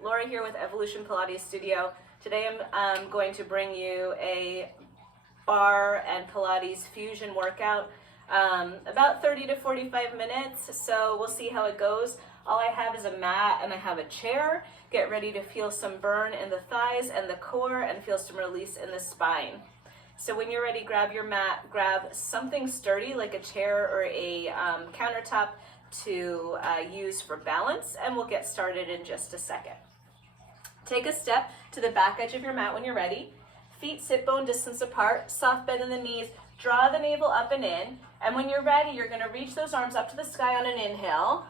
Laura here with Evolution Pilates Studio. Today I'm going to bring you a Barre and Pilates fusion workout, about 30 to 45 minutes, so we'll see how it goes. All I have is a mat and I have a chair. Get ready to feel some burn in the thighs and the core and feel some release in the spine. So when you're ready, grab your mat, grab something sturdy like a chair or a countertop to use for balance, and we'll get started in just a second. Take a step to the back edge of your mat when you're ready. Feet sit bone distance apart, soft bend in the knees, draw the navel up and in, and when you're ready, you're going to reach those arms up to the sky on an inhale.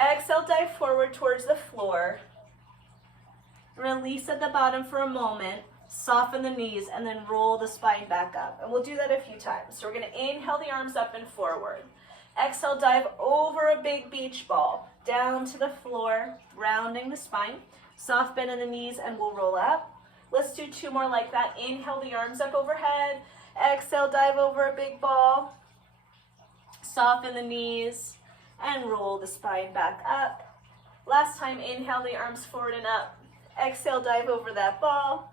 Exhale, dive forward towards the floor. Release at the bottom for a moment. Soften the knees and then roll the spine back up. And we'll do that a few times. So we're going to inhale the arms up and forward. Exhale, dive over a big beach ball, down to the floor, rounding the spine. Soft bend in the knees and we'll roll up. Let's do two more like that. Inhale the arms up overhead. Exhale, dive over a big ball. Soften the knees and roll the spine back up. Last time, inhale the arms forward and up. Exhale, dive over that ball.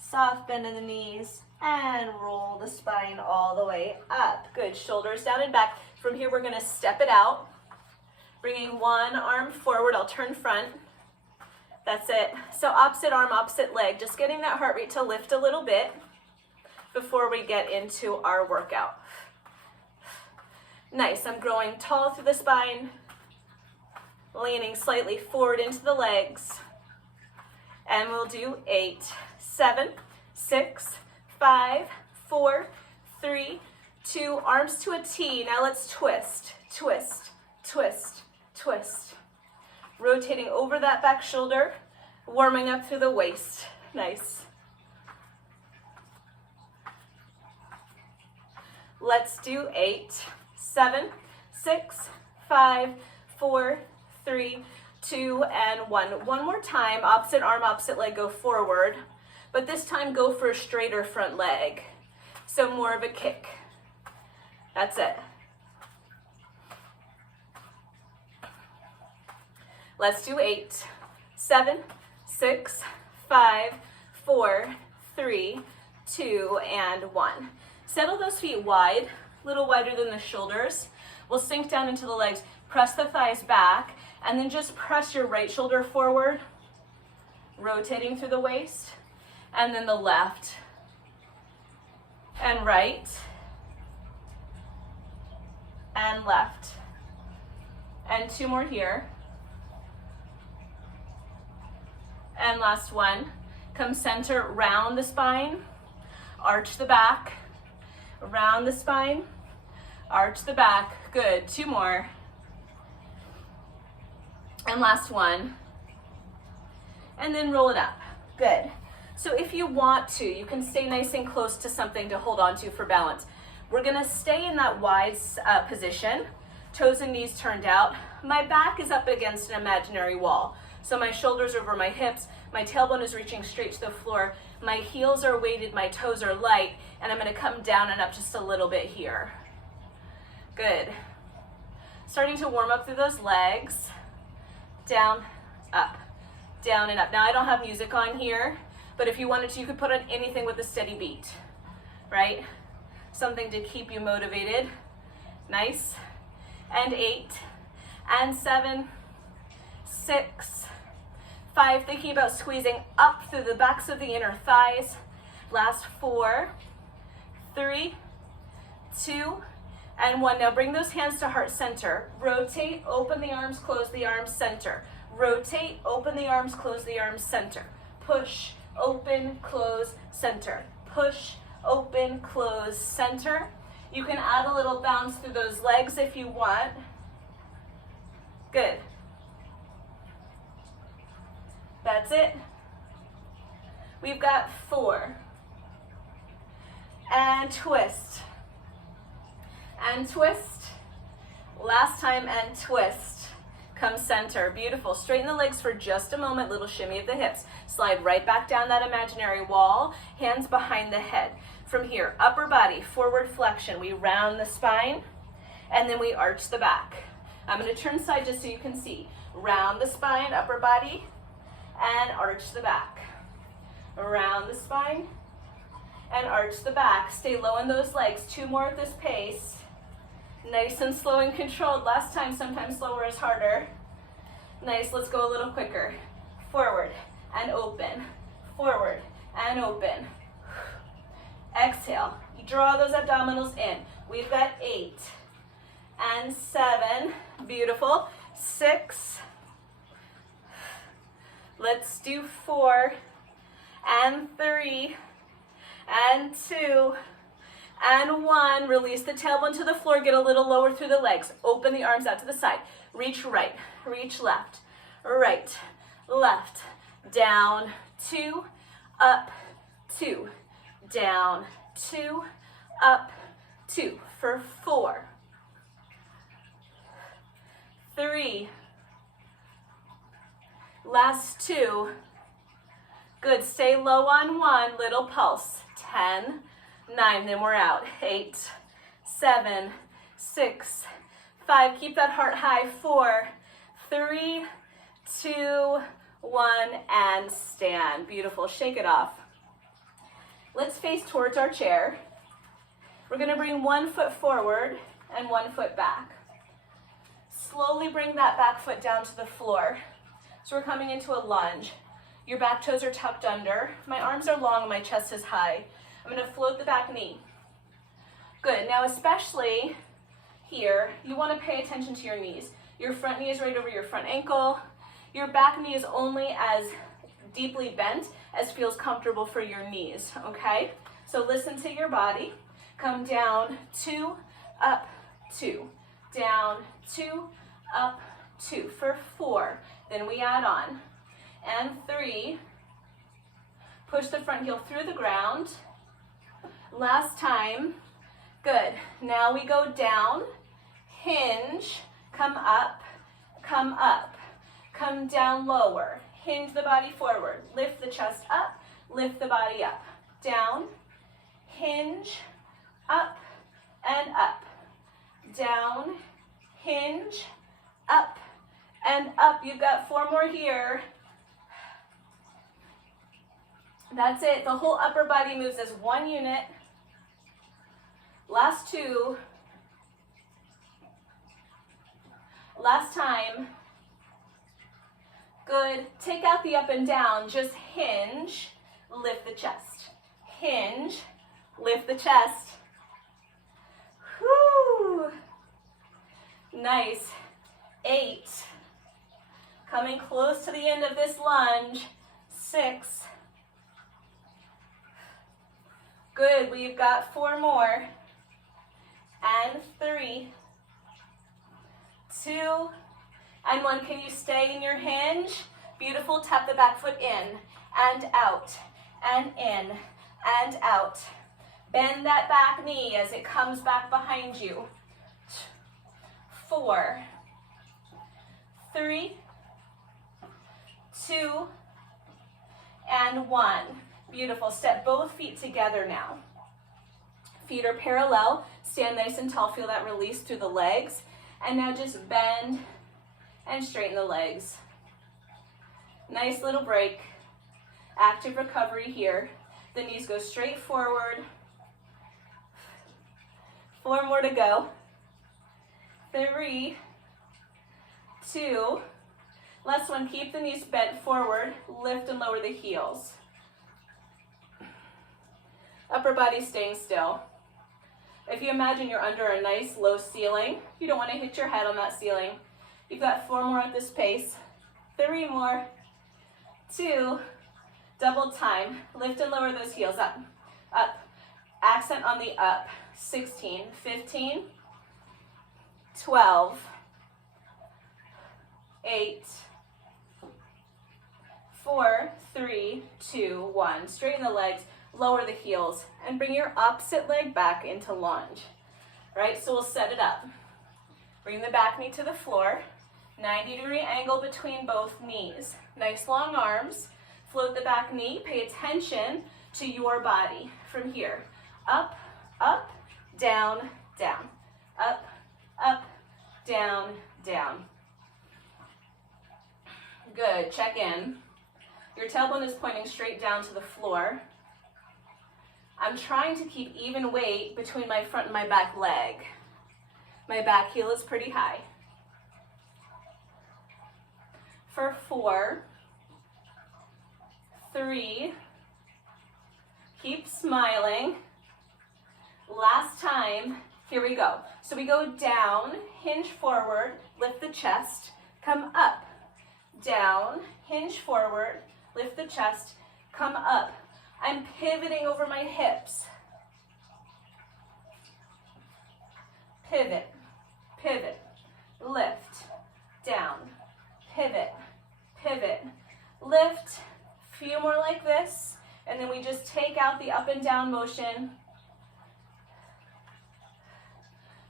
Soft bend in the knees and roll the spine all the way up. Good, shoulders down and back. From here, we're gonna step it out. Bringing one arm forward, I'll turn front. That's it. So opposite arm, opposite leg. Just getting that heart rate to lift a little bit before we get into our workout. Nice, I'm growing tall through the spine, leaning slightly forward into the legs. And we'll do 8, 7, 6, 5, 4, 3, 2, arms to a T. Now let's twist, twist, twist, twist. Rotating over that back shoulder, warming up through the waist. Nice. Let's do 8, 7, 6, 5, 4, 3, 2, and 1. One more time, opposite arm, opposite leg, go forward. But this time, go for a straighter front leg. So more of a kick. That's it. Let's do 8, 7, 6, 5, 4, 3, 2, and 1. Settle those feet wide, a little wider than the shoulders. We'll sink down into the legs, press the thighs back, and then just press your right shoulder forward, rotating through the waist, and then the left and right and left. And two more here. And last one. Come center, round the spine, arch the back, round the spine, arch the back. Good, two more. And last one. And then roll it up. Good. So if you want to, you can stay nice and close to something to hold on to for balance. We're gonna stay in that wide position, toes and knees turned out. My back is up against an imaginary wall. So my shoulders are over my hips, my tailbone is reaching straight to the floor, my heels are weighted, my toes are light, and I'm gonna come down and up just a little bit here. Good. Starting to warm up through those legs. Down, up, down and up. Now I don't have music on here, but if you wanted to, you could put on anything with a steady beat, right? Something to keep you motivated. Nice. And 8, and 7, 6, 5, thinking about squeezing up through the backs of the inner thighs. Last 4, 3, 2, and 1. Now bring those hands to heart center. Rotate, open the arms, close the arms, center. Rotate, open the arms, close the arms, center. Push, open, close, center. Push, open, close, center. You can add a little bounce through those legs if you want. Good. That's it. We've got 4. And twist. And twist. Last time, and twist. Come center. Beautiful. Straighten the legs for just a moment. Little shimmy of the hips. Slide right back down that imaginary wall. Hands behind the head. From here, upper body, forward flexion. We round the spine, and then we arch the back. I'm going to turn side just so you can see. Round the spine, upper body, and arch the back. Around the spine, and arch the back. Stay low in those legs. 2 more at this pace. Nice and slow and controlled. Last time, sometimes slower is harder. Nice, let's go a little quicker. Forward and open. Forward and open. Exhale. You draw those abdominals in. We've got 8 and 7. Beautiful. 6. Let's do 4 and 3 and 2 and 1. Release the tailbone to the floor. Get a little lower through the legs. Open the arms out to the side. Reach right. Reach left. Right. Left. Down. 2. Up. 2. Down. 2. Up. 2. For 4. 3. Last 2. Good. Stay low on 1. Little pulse. 10. 9. Then we're out. 8. 7. 6. 5. Keep that heart high. 4. 3. 2. 1. And stand. Beautiful. Shake it off. Let's face towards our chair. We're going to bring 1 foot forward and 1 foot back. Slowly bring that back foot down to the floor. So we're coming into a lunge. Your back toes are tucked under. My arms are long and my chest is high. I'm going to float the back knee. Good. Now especially here, you want to pay attention to your knees. Your front knee is right over your front ankle. Your back knee is only as deeply bent as feels comfortable for your knees, okay? So listen to your body. Come down, 2, up, 2. Down, 2, up, 2. For 4. Then we add on. And 3. Push the front heel through the ground. Last time. Good. Now we go down, hinge, come up, come up. Come down lower. Hinge the body forward. Lift the chest up, lift the body up. Down, hinge, up, and up. Down, hinge, up, and up. You've got 4 more here. That's it. The whole upper body moves as one unit. Last 2. Last time. Good. Take out the up and down. Just hinge, lift the chest. Hinge, lift the chest. Whoo! Nice. 8. Coming close to the end of this lunge. 6. Good. We've got 4 more. And 3. 2. And 1. Can you stay in your hinge? Beautiful. Tap the back foot in and out and in and out. Bend that back knee as it comes back behind you. 4, 3, 2, and 1. Beautiful. Step both feet together now. Feet are parallel. Stand nice and tall. Feel that release through the legs. And now just bend and straighten the legs. Nice little break. Active recovery here. The knees go straight forward. 4 more to go. 3, 2. Last one. Keep the knees bent forward. Lift and lower the heels. Upper body staying still. If you imagine you're under a nice low ceiling, you don't want to hit your head on that ceiling. You've got 4 more at this pace. 3 more. 2. Double time. Lift and lower those heels up. Up. Accent on the up. 16, 15, 12, 8, 4, 3, 2, 1. Straighten the legs, lower the heels, and bring your opposite leg back into lunge. Right, so we'll set it up. Bring the back knee to the floor. 90-degree angle between both knees. Nice long arms. Float the back knee. Pay attention to your body from here. Up, up, down, down. Up, up, down, down. Good, check in. Your tailbone is pointing straight down to the floor. I'm trying to keep even weight between my front and my back leg. My back heel is pretty high. For 4, 3, keep smiling. Last time, here we go. So we go down, hinge forward, lift the chest, come up. Down, hinge forward, lift the chest, come up. I'm pivoting over my hips. Pivot, pivot, lift, down, pivot, pivot, lift. Few more like this, and then we just take out the up and down motion.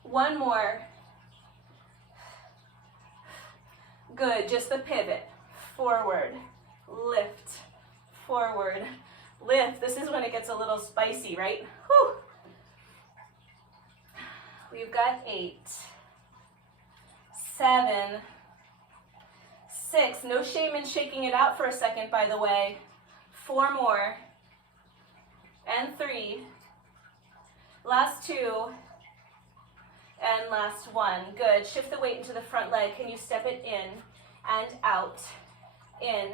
One more. Good, just the pivot. Forward, lift, forward, lift. This is when it gets a little spicy, right? Whew. We've got 8, 7, 6. No shame in shaking it out for a second, by the way. 4 more. And 3. Last 2. And last 1. Good. Shift the weight into the front leg. Can you step it in and out? In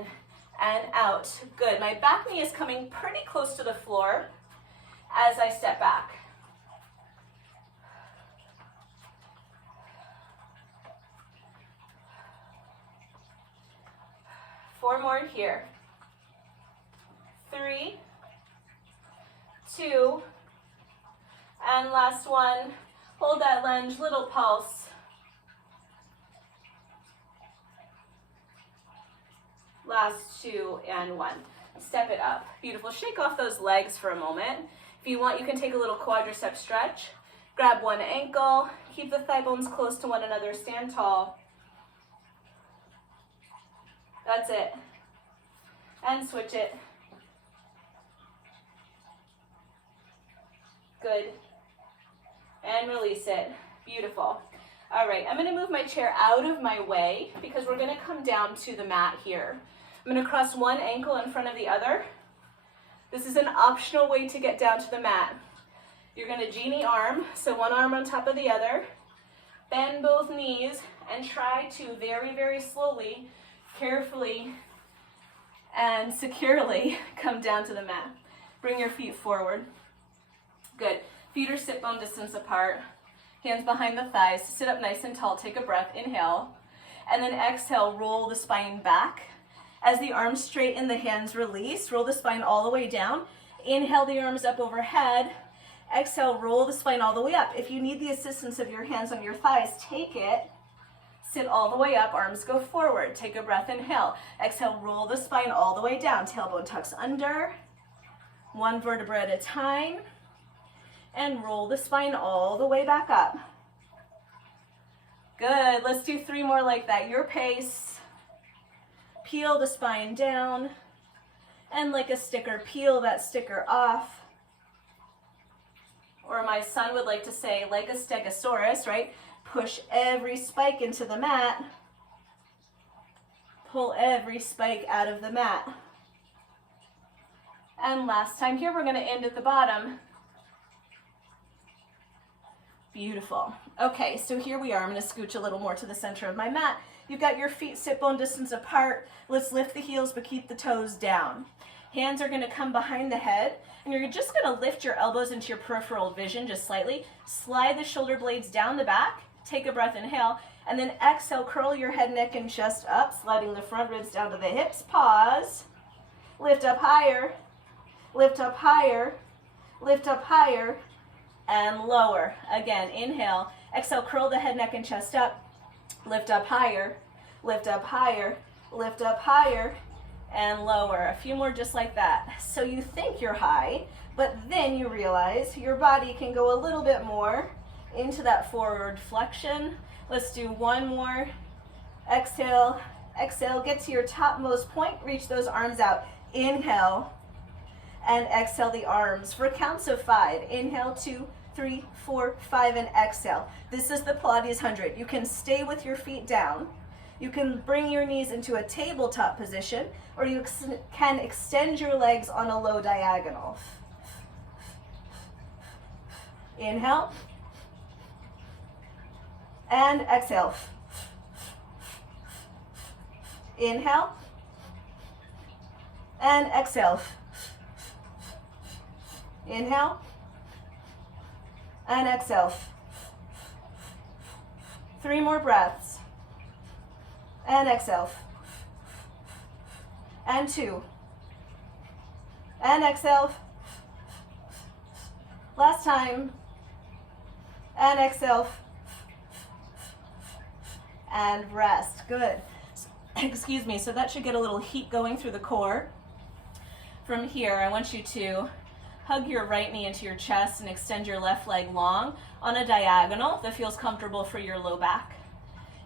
and out. Good. My back knee is coming pretty close to the floor as I step back. Four more here. 3, 2, and last 1. Hold that lunge, little pulse. Last 2 and 1. Step it up. Beautiful. Shake off those legs for a moment. If you want, you can take a little quadricep stretch. Grab one ankle. Keep the thigh bones close to one another. Stand tall. That's it. And switch it. Good. And release it. Beautiful. All right, I'm going to move my chair out of my way because we're going to come down to the mat here. I'm going to cross one ankle in front of the other. This is an optional way to get down to the mat. You're going to genie arm, so one arm on top of the other. Bend both knees and try to very, very slowly, carefully, and securely come down to the mat. Bring your feet forward. Good. Feet are sit bone distance apart. Hands behind the thighs. Sit up nice and tall. Take a breath. Inhale. And then exhale. Roll the spine back. As the arms straighten, the hands release. Roll the spine all the way down. Inhale the arms up overhead. Exhale, roll the spine all the way up. If you need the assistance of your hands on your thighs, take it. Sit all the way up, arms go forward. Take a breath, inhale. Exhale, roll the spine all the way down. Tailbone tucks under. One vertebra at a time. And roll the spine all the way back up. Good, let's do 3 more like that. Your pace. Peel the spine down. And like a sticker, peel that sticker off. Or my son would like to say, like a stegosaurus, right? Push every spike into the mat. Pull every spike out of the mat. And last time here, we're going to end at the bottom. Beautiful. Okay, so here we are. I'm going to scooch a little more to the center of my mat. You've got your feet sit bone distance apart. Let's lift the heels, but keep the toes down. Hands are going to come behind the head, and you're just going to lift your elbows into your peripheral vision just slightly. Slide the shoulder blades down the back. Take a breath, inhale, and then exhale, curl your head, neck, and chest up, sliding the front ribs down to the hips. Pause. Lift up higher. Lift up higher. Lift up higher. And lower. Again, inhale. Exhale, curl the head, neck, and chest up. Lift up higher. Lift up higher. Lift up higher. And lower. A few more just like that. So you think you're high, but then you realize your body can go a little bit more into that forward flexion. Let's do 1 more. Exhale. Exhale. Get to your topmost point. Reach those arms out. Inhale. And exhale the arms for counts of 5. Inhale, 2, 3, 4, 5, and exhale. This is the Pilates 100. You can stay with your feet down. You can bring your knees into a tabletop position, or you can extend your legs on a low diagonal. Inhale. And exhale. Inhale. And exhale. Inhale. And exhale. 3 more breaths. And exhale. And 2. And exhale. Last time. And exhale. And rest. Good. Excuse me. So that should get a little heat going through the core. From here, I want you to hug your right knee into your chest and extend your left leg long on a diagonal that feels comfortable for your low back.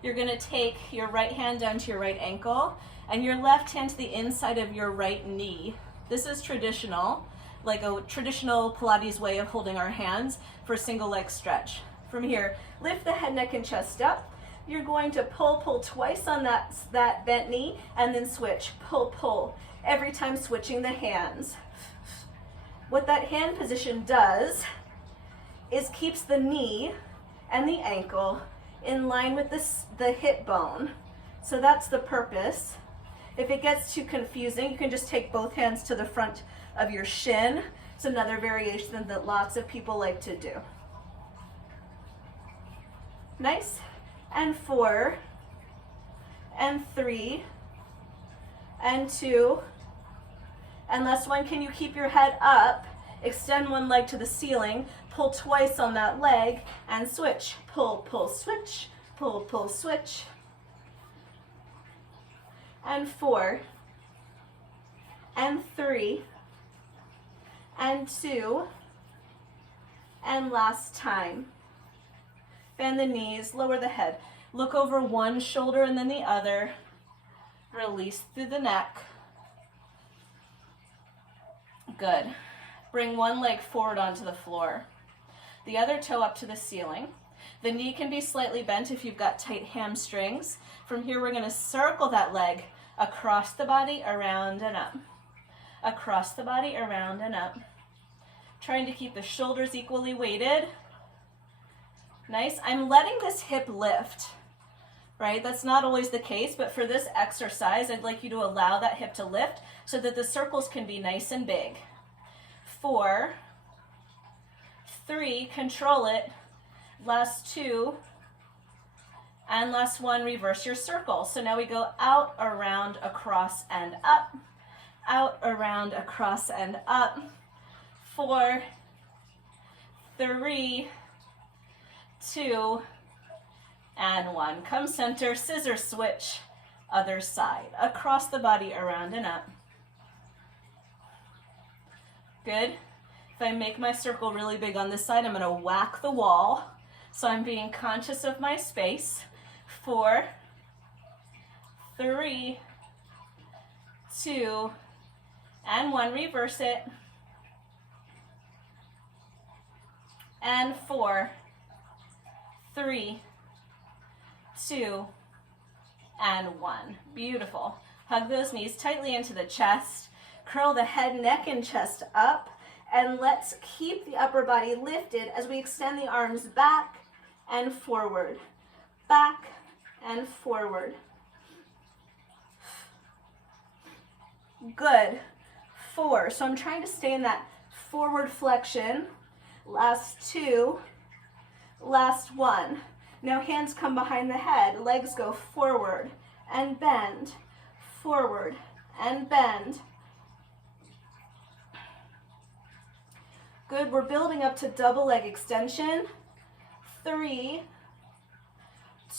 You're going to take your right hand down to your right ankle and your left hand to the inside of your right knee. This is traditional, like a traditional Pilates way of holding our hands for a single leg stretch. From here, lift the head, neck, and chest up. You're going to pull twice on that bent knee and then switch, pull, every time switching the hands. What that hand position does is keeps the knee and the ankle in line with the hip bone. So that's the purpose. If it gets too confusing, you can just take both hands to the front of your shin. It's another variation that lots of people like to do. Nice. And 4, and 3, and 2, and last one. Can you keep your head up? Extend one leg to the ceiling, pull twice on that leg, and switch. Pull, switch, pull, switch. And 4, and 3, and 2, and last time. Bend the knees, lower the head. Look over one shoulder and then the other. Release through the neck. Good. Bring one leg forward onto the floor. The other toe up to the ceiling. The knee can be slightly bent if you've got tight hamstrings. From here, we're going to circle that leg across the body, around and up. Across the body, around and up. Trying to keep the shoulders equally weighted. Nice. I'm letting this hip lift, right? That's not always the case, but for this exercise, I'd like you to allow that hip to lift so that the circles can be nice and big. 4, 3, control it. Last 2, and last 1, reverse your circle. So now we go out, around, across, and up. Out, around, across, and up. 4, 3, 2, and 1. Come center, scissor switch, other side. Across the body, around and up. Good. If I make my circle really big on this side, I'm going to whack the wall. So I'm being conscious of my space. 4, 3, 2, and 1. Reverse it. And 4, 3, 2, and 1. Beautiful. Hug those knees tightly into the chest. Curl the head, neck, and chest up. And let's keep the upper body lifted as we extend the arms back and forward. Back and forward. Good. 4. So I'm trying to stay in that forward flexion. Last 2. Last 1. Now hands come behind the head. Legs go forward and bend. Forward and bend. Good. We're building up to double leg extension. 3,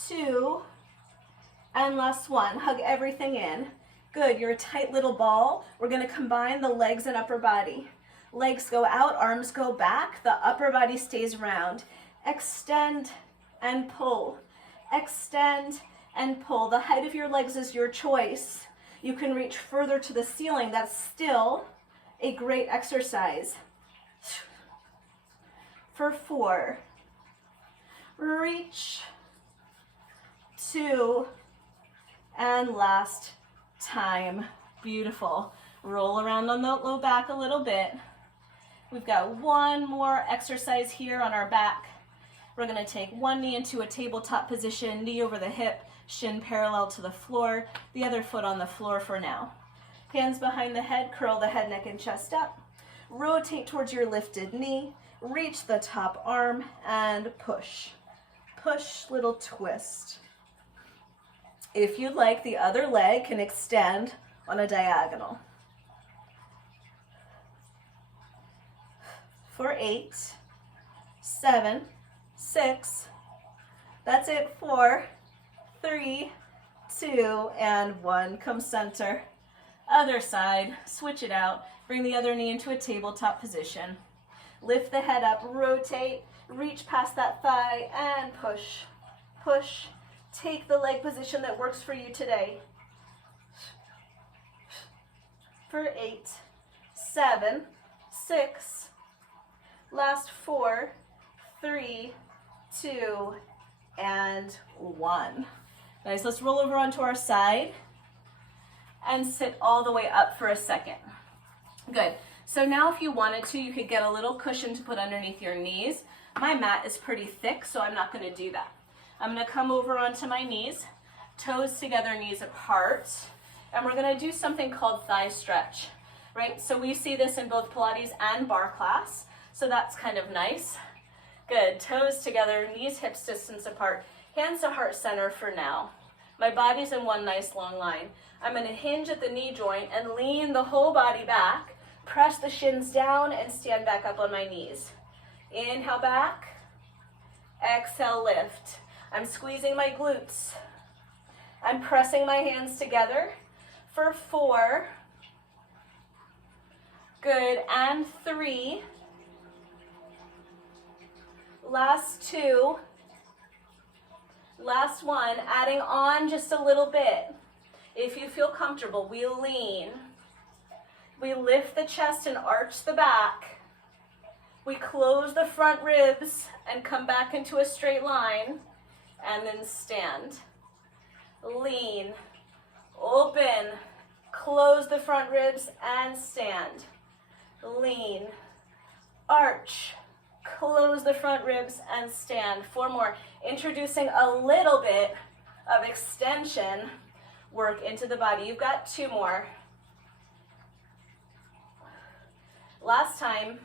2, and last 1. Hug everything in. Good. You're a tight little ball. We're going to combine the legs and upper body. Legs go out, arms go back. The upper body stays round. Extend and pull. Extend and pull. The height of your legs is your choice. You can reach further to the ceiling. That's still a great exercise. For 4, reach. 2, And last time. Beautiful. Roll around on the low back a little bit. We've got one more exercise here on our back. We're going to take one knee into a tabletop position, knee over the hip, shin parallel to the floor, the other foot on the floor for now. Hands behind the head, curl the head, neck, and chest up. Rotate towards your lifted knee, reach the top arm, and push. Push, little twist. If you'd like, the other leg can extend on a diagonal. For 8, 7, 6, that's it, 4, 3, 2, and 1. Come center. Other side, switch it out. Bring the other knee into a tabletop position. Lift the head up, rotate, reach past that thigh, and push, push. Take the leg position that works for you today. For 8, 7, 6, last 4, 3, 2, and 1. Nice, let's roll over onto our side and sit all the way up for a second. Good. So now if you wanted to, you could get a little cushion to put underneath your knees. My mat is pretty thick, so I'm not going to do that. I'm going to come over onto my knees, toes together, knees apart, and we're going to do something called thigh stretch, right? So we see this in both Pilates and bar class, so that's kind of nice. Good. Toes together, knees, hips distance apart, hands to heart center for now. My body's in one nice long line. I'm going to hinge at the knee joint and lean the whole body back, press the shins down, and stand back up on my knees. Inhale back, exhale lift. I'm squeezing my glutes. I'm pressing my hands together for 4. Good, and 3. Last 2. Last 1, adding on just a little bit. If you feel comfortable, we lean. We lift the chest and arch the back. We close the front ribs and come back into a straight line, and then stand. Lean, open, close the front ribs and stand. Lean, arch, close the front ribs and stand. 4 more. Introducing a little bit of extension work into the body. You've got 2 more. Last time.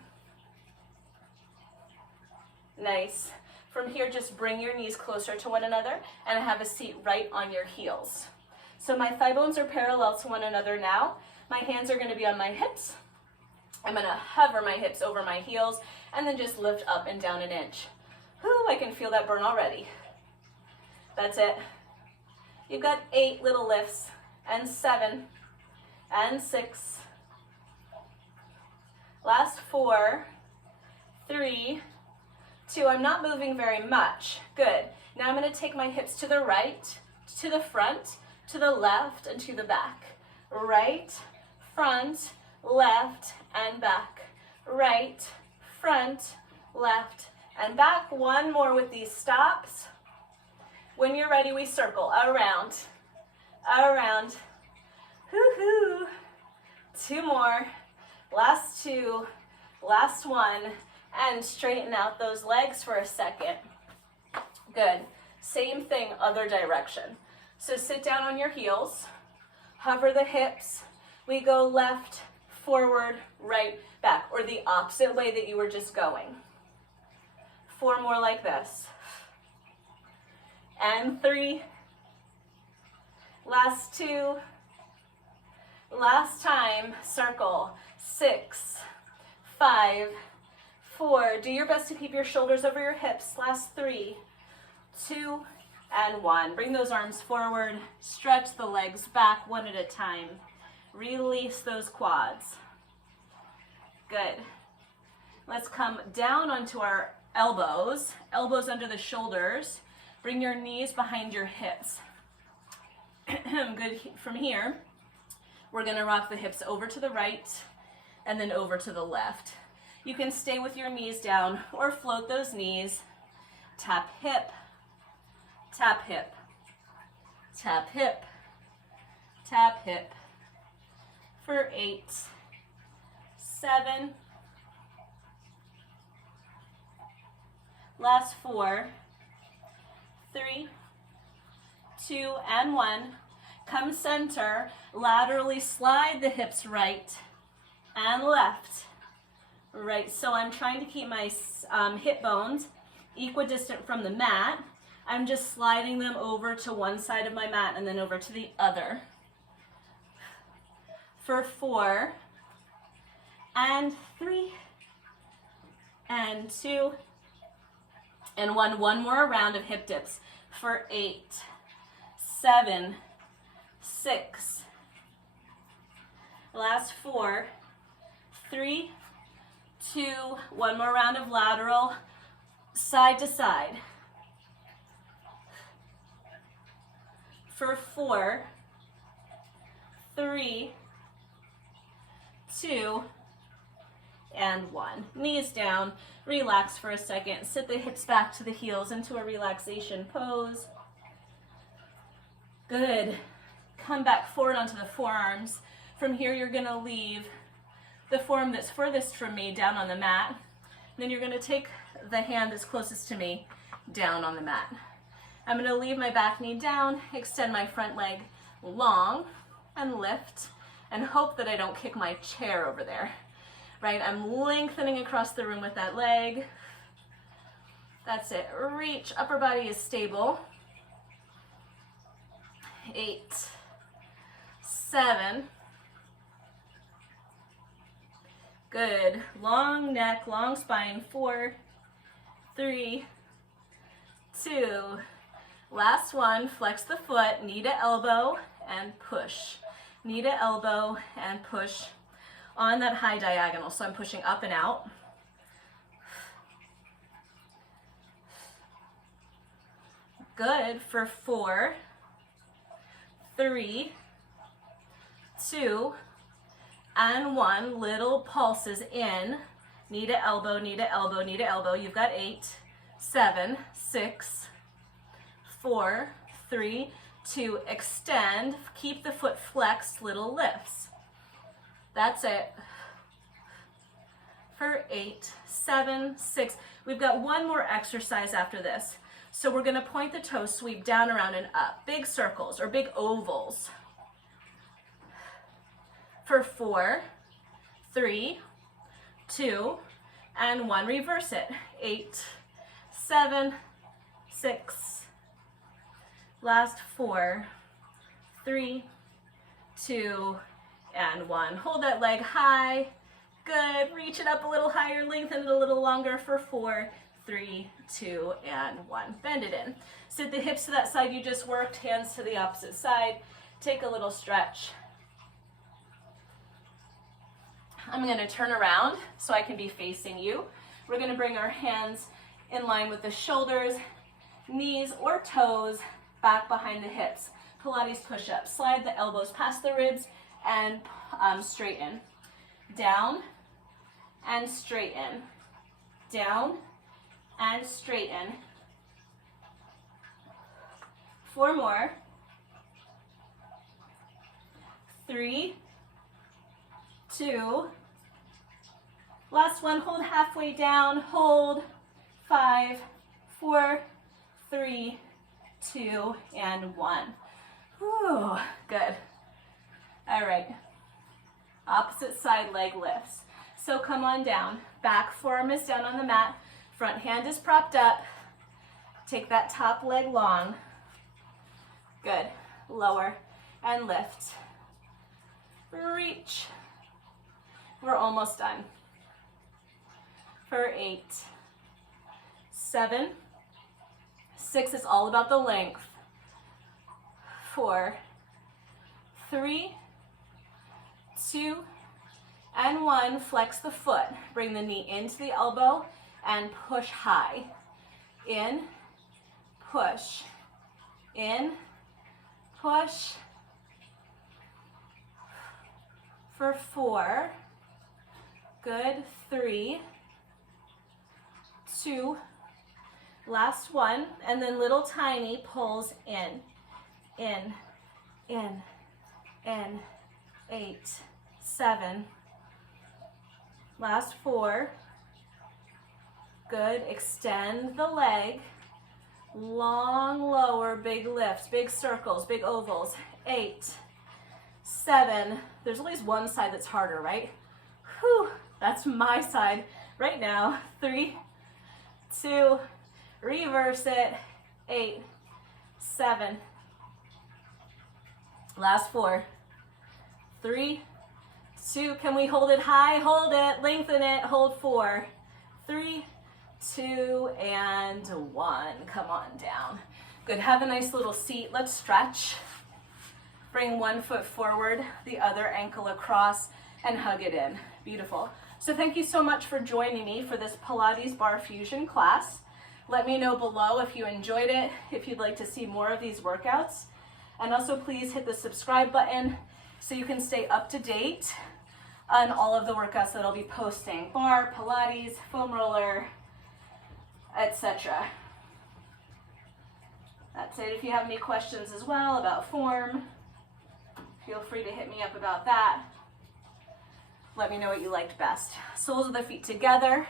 Nice. From here, just bring your knees closer to one another and have a seat right on your heels. So my thigh bones are parallel to one another now. My hands are going to be on my hips. I'm going to hover my hips over my heels and then just lift up and down an inch. Whew, I can feel that burn already. That's it. You've got 8 little lifts, and 7, and 6. Last 4, 3, 2. I'm not moving very much. Good. Now I'm going to take my hips to the right, to the front, to the left, and to the back. Right, front, left, and back. Right, front, left, and back. 1 more with these stops. When you're ready, we circle around, around. Hoo-hoo. 2 more. Last 2, last 1, and straighten out those legs for a second. Good. Same thing, other direction. So sit down on your heels, hover the hips. We go left, forward, right, back, or the opposite way that you were just going. 4 more like this. And 3. Last 2. Last time, circle. 6, 5, 4. Do your best to keep your shoulders over your hips. Last 3, 2, and 1. Bring those arms forward. Stretch the legs back one at a time. Release those quads. Good. Let's come down onto our elbows. Elbows under the shoulders. Bring your knees behind your hips. Good. From here, we're going to rock the hips over to the right and then over to the left. You can stay with your knees down or float those knees. Tap hip, tap hip, tap hip, tap hip. For 8, 7, last 4, 3, 2, and 1. Come center, laterally slide the hips right and left. Right, so I'm trying to keep my hip bones equidistant from the mat. I'm just sliding them over to one side of my mat and then over to the other. For 4, and 3, and 2, and 1. One more round of hip dips. For 8, 7, 6, last 4, 3, 2, one more round of lateral, side to side. For 4, 3, 2, and 1. Knees down, relax for a second. Sit the hips back to the heels into a relaxation pose. Good. Come back forward onto the forearms. From here, you're gonna leave the forearm that's furthest from me down on the mat. Then you're gonna take the hand that's closest to me down on the mat. I'm gonna leave my back knee down, extend my front leg long, and lift, and hope that I don't kick my chair over there. Right, I'm lengthening across the room with that leg. That's it, reach, upper body is stable. 8, 7, good, long neck, long spine. 4, 3, 2, last one, flex the foot, knee to elbow, and push. Knee to elbow, and push on that high diagonal. So I'm pushing up and out. Good. For 4, 3, 2, and 1. Little pulses in. Knee to elbow, knee to elbow, knee to elbow. You've got 8, 7, 6, 4, 3, 2. Extend. Keep the foot flexed. Little lifts. That's it. For 8, 7, 6. We've got one more exercise after this. So we're gonna point the toes, sweep down, around, and up. Big circles or big ovals. For 4, 3, 2, and 1. Reverse it. 8, 7, 6. Last 4, 3, 2, and 1. Hold that leg high. Good. Reach it up a little higher, lengthen it a little longer for 4, 3, 2, and 1. Bend it in. Sit the hips to that side you just worked, hands to the opposite side. Take a little stretch. I'm going to turn around so I can be facing you. We're going to bring our hands in line with the shoulders, knees or toes back behind the hips. Pilates push-up. Slide the elbows past the ribs and straighten. Down and straighten. Down and straighten. 4 more. 3, 2. Last one, hold halfway down, hold. 5, 4, 3, 2, and 1. Whew, good. All right, opposite side leg lifts. So come on down, back forearm is down on the mat, front hand is propped up. Take that top leg long. Good, lower and lift. Reach. We're almost done. For 8, 7, 6, it's all about the length. 4, 3, 2, and 1. Flex the foot. Bring the knee into the elbow and push high. In, push. In, push. For 4, good. 3, 2, last one, and then little tiny pulls in, in, in, 8, 7, last 4, good, extend the leg, long lower, big lifts, big circles, big ovals, 8, 7, there's always one side that's harder, right? Whew, that's my side right now, 3, 2, reverse it, 8, 7, last 4, 3, 2, can we hold it high? Hold it, lengthen it, hold 4, 3, 2, and 1. Come on down. Good, have a nice little seat. Let's stretch. Bring one foot forward, the other ankle across, and hug it in. Beautiful. So thank you so much for joining me for this Pilates Barre Fusion class. Let me know below if you enjoyed it, if you'd like to see more of these workouts. And also please hit the subscribe button so you can stay up to date on all of the workouts that I'll be posting. Barre, Pilates, foam roller, etc. That's it. If you have any questions as well about form, feel free to hit me up about that. Let me know what you liked best. Soles of the feet together,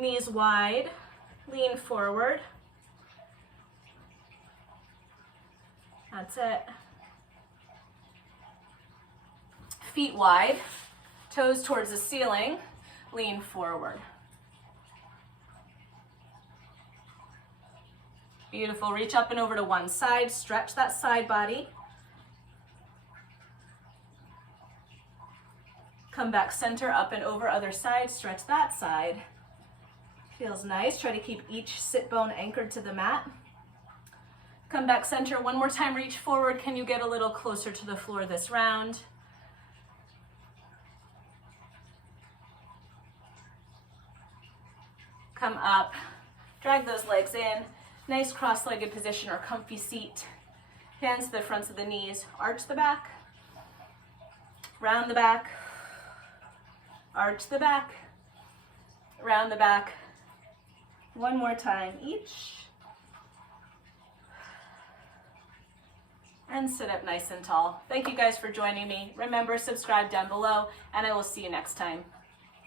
knees wide, lean forward. That's it. Feet wide, toes towards the ceiling, lean forward. Beautiful. Reach up and over to one side, stretch that side body. Come back center, up and over other side, stretch that side. Feels nice. Try to keep each sit bone anchored to the mat. Come back center. One more time, reach forward. Can you get a little closer to the floor this round? Come up, drag those legs in. Nice cross-legged position or comfy seat. Hands to the fronts of the knees. Arch the back, round the back, arch the back, round the back. One more time each. And sit up nice and tall. Thank you guys for joining me. Remember, subscribe down below, and I will see you next time.